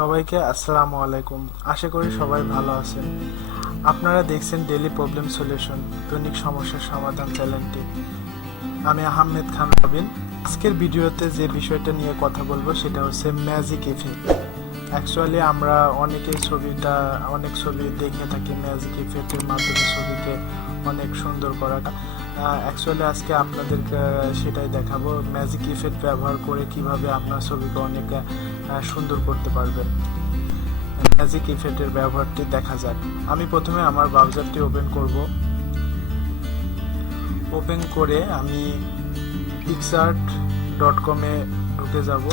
সবাইকে আসসালামু আলাইকুম। আশা করি সবাই ভালো আছেন। আপনারা দেখছেন ডেইলি প্রবলেম সলিউশন, দৈনিক সমস্যার সমাধান চ্যানেলটি। আমি আহমেদ খান রবিন। আজকের ভিডিওতে যে বিষয়টা নিয়ে কথা বলবো সেটা হচ্ছে ম্যাজিক ইফেক্ট। অ্যাকচুয়ালি আমরা অনেক ছবি দেখে থাকি ম্যাজিক ইফেক্টের মাধ্যমে ছবিকে অনেক সুন্দর করাটা। অ্যাকচুয়ালি আজকে আপনাদেরকে সেটাই দেখাবো, ম্যাজিক ইফেক্ট ব্যবহার করে কিভাবে আপনার ছবিকে অনেক সুন্দর করতে পারবেন। ম্যাজিক ইফেক্টের ব্যবহারটি দেখা যাক। আমি প্রথমে আমার ব্রাউজারটি ওপেন করে আমি picsart.com-এ ঢুকে যাব।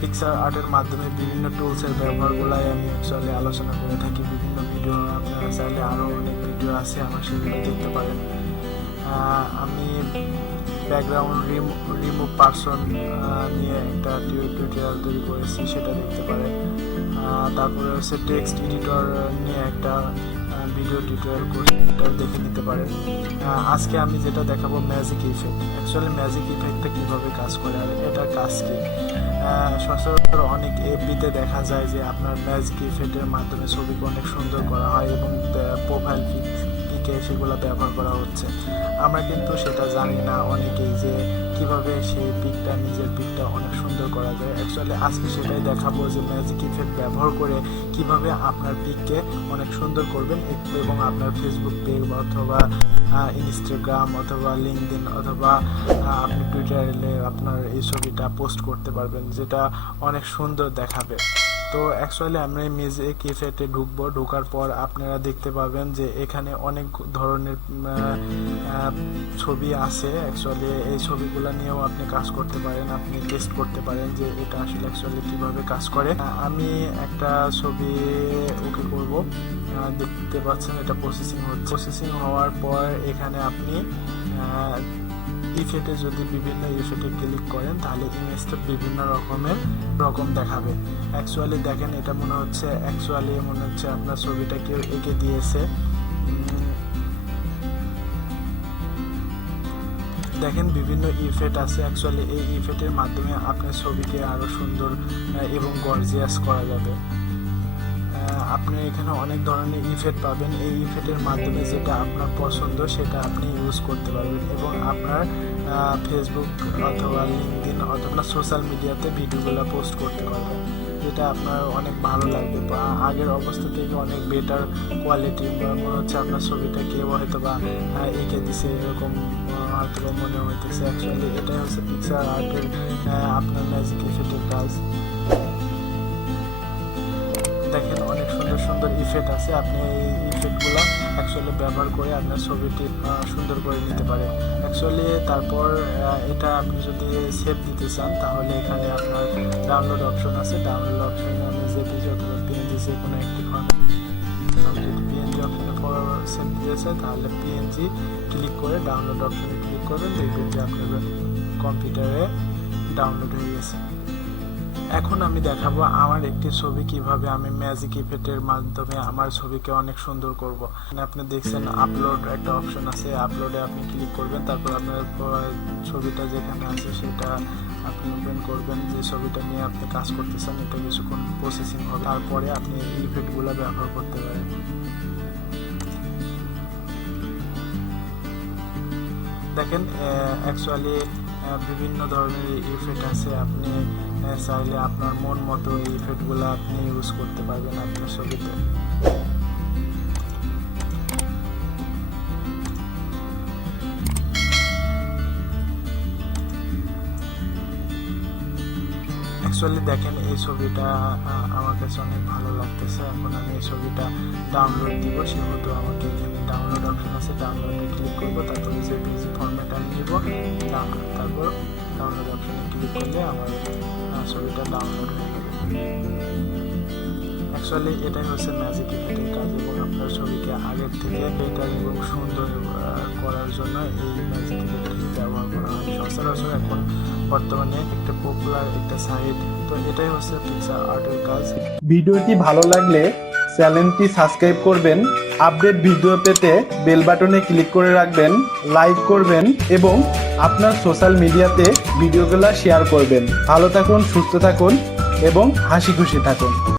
পিকচার আর্টের মাধ্যমে বিভিন্ন টুলসের ব্যবহারগুলাই আমি অ্যাকচুয়ালি আলোচনা করে থাকি বিভিন্ন ভিডিও। আপনারা চাইলে আরও অনেক ভিডিও আছে, আমার সেগুলো দেখতে পারেন। আমি ব্যাকগ্রাউন্ড রিমুভ পার্সন নিয়ে একটা টিউটোরিয়াল তৈরি করেছি, সেটা দেখতে পারেন। তারপরে হচ্ছে টেক্সট এডিটর নিয়ে একটা ভিডিও টিউটোরিয়াল কোর্স, এটাও দেখে নিতে পারেন। আজকে আমি যেটা দেখাবো ম্যাজিক ইফেক্ট। অ্যাকচুয়ালি ম্যাজিক ইফেক্টটা কীভাবে কাজ করে আর এটার কাজ কী। সচরাচর অনেক এফবিতে দেখা যায় যে আপনার ম্যাজিক ইফেক্টের মাধ্যমে ছবিকে অনেক সুন্দর করা হয় এবং প্রোফাইল পিকে সেগুলো ব্যবহার করা হচ্ছে। আমরা কিন্তু সেটা জানি না অনেকেই যে কিভাবে সেই নিজের পিকটা অনেক সুন্দর করা যায়। অ্যাকচুয়ালি আজকে সেটাই দেখাবো যে ম্যাজিক ইফেক্ট ব্যবহার করে কিভাবে আপনার পিককে অনেক সুন্দর করবেন এবং আপনার ফেসবুক পেজ অথবা ইনস্টাগ্রাম অথবা লিঙ্কডইন অথবা আপনি টুইটারে আপনার এই ছবিটা পোস্ট করতে পারবেন, যেটা অনেক সুন্দর দেখাবে। তো অ্যাকচুয়ালি আমরা এই ম্যাজিক ইফেক্টে ঢোকার পর আপনারা দেখতে পাবেন যে এখানে অনেক ধরনের ছবি আছে। অ্যাকচুয়ালি এই ছবিগুলো নিয়েও আপনি কাজ করতে পারেন, আপনি টেস্ট করতে পারেন যে এটা আসলে অ্যাকচুয়ালি কীভাবে কাজ করে। আমি একটা ছবি ওকে করব, দেখতে পাচ্ছেন এটা প্রসেসিং হওয়ার পর এখানে আপনি ইফেক্টে যদি বিভিন্ন ইফেক্টে ক্লিক করেন তাহলে ইমেজটা বিভিন্ন রকম দেখাবে। অ্যাকচুয়ালি দেখেন, এটা মনে হচ্ছে আপনার ছবিটা কেউ এঁকে দিয়েছে। দেখেন বিভিন্ন ইফেক্ট আছে। অ্যাকচুয়ালি এই ইফেক্টের মাধ্যমে আপনার ছবিকে আরো সুন্দর এবং গর্জিয়াস করা যাবে। আপনি এখানে অনেক ধরনের ইফেক্ট পাবেন। এই ইফেক্টের মাধ্যমে যেটা আপনার পছন্দ সেটা আপনি ইউজ করতে পারবেন এবং আপনার ফেসবুক অথবা লিঙ্কডইন অথবা সোশ্যাল মিডিয়াতে ভিডিওগুলো পোস্ট করতে পারবেন, যেটা আপনার অনেক ভালো লাগবে বা আগের অবস্থা থেকে অনেক বেটার কোয়ালিটি। মনে হচ্ছে আপনার ছবিটা কেউ হয়তো বা এঁকে দিছে, এরকম হয়তো মনে হইতেছে। অ্যাকচুয়ালি এটাই হচ্ছে পিকচার আর্টের আপনার ম্যাজিক ইফেক্টের কাজ। দেখেন অনেক সুন্দর ইফেক্ট আছে। আপনি এই ইফেক্টগুলো অ্যাকচুয়ালি ব্যবহার করে আপনার ছবিটি সুন্দর করে নিতে পারেন। অ্যাকচুয়ালি তারপর এটা আপনি যদি সেভ দিতে চান তাহলে এখানে আপনার ডাউনলোড অপশন আছে। ডাউনলোড অপশনে আমি জেপিজি অথবা পিএনজি যে কোনো একটি যদি পিএনজি অপশনে সেভ দিতে চাই তাহলে পিএনজি ক্লিক করে ডাউনলোড অপশনে ক্লিক করবেন, দেখবেন যে আপনার কম্পিউটারে ডাউনলোড হয়ে গেছে। এখন আমি দেখাবো আমার একটি ছবি কিভাবে আমি ম্যাজিক ইফেক্টের মাধ্যমে আমার ছবিকে অনেক সুন্দর করব। আপনি দেখছেন আপলোড একটা অপশন আছে, আপলোডে আপনি ক্লিক করবেন, তারপর আপনার ছবিটা যেখানে আছে সেটা আপনি ওপেন করবেন। যে ছবিটা নিয়ে আপনি কাজ করতেছেন এটা কিছুক্ষণ প্রসেসিং হবে, তারপরে আপনি ইফেক্টগুলো ব্যবহার করতে পারেন। দেখেন অ্যাকচুয়ালি বিভিন্ন ধরনের ইফেক্ট আছে। আপনি চাইলে আপনার মন মতো এই ইফেক্টগুলো আপনি ইউজ করতে পারবেন আপনার ছবিতে। অ্যাকচুয়ালি দেখেন এই ছবিটা আমার কাছে অনেক ভালো লাগতেছে। এখন আমি এই ছবিটা ডাউনলোড দিব, সেহেতু আমাকে এখানে ডাউনলোড অপশন আছে, ডাউনলোডে ক্লিক করবো, তারপরে যে পিজি ফরম্যাট আমি নিব, তারপর ডাউনলোড অপশনে ক্লিক করলে আমার ছবিটা ডাউনলোড হয়ে যাবে। অ্যাকচুয়ালি এটাই হচ্ছে ম্যাজিক ইফেক্টের কাজ এবং আপনার ছবিকে আগের থেকে বেটার এবং সুন্দর করার জন্য এই ম্যাজিক ইফেক্টটি ব্যবহার করা হয়। সচরাচর এখন বর্তমানে একটা পপুলার একটা সাইট। তো এটাই হচ্ছে পিকচার আর্টের কাজ। ভিডিওটি ভালো লাগলে চ্যানেলটি সাবস্ক্রাইব করবেন, আপডেট ভিডিও পেতে বেল বাটনে ক্লিক করে রাখবেন, লাইক করবেন এবং আপনার সোশ্যাল মিডিয়াতে ভিডিওগুলো শেয়ার করবেন। ভালো থাকুন, সুস্থ থাকুন। এবং হাসি খুশি থাকুন।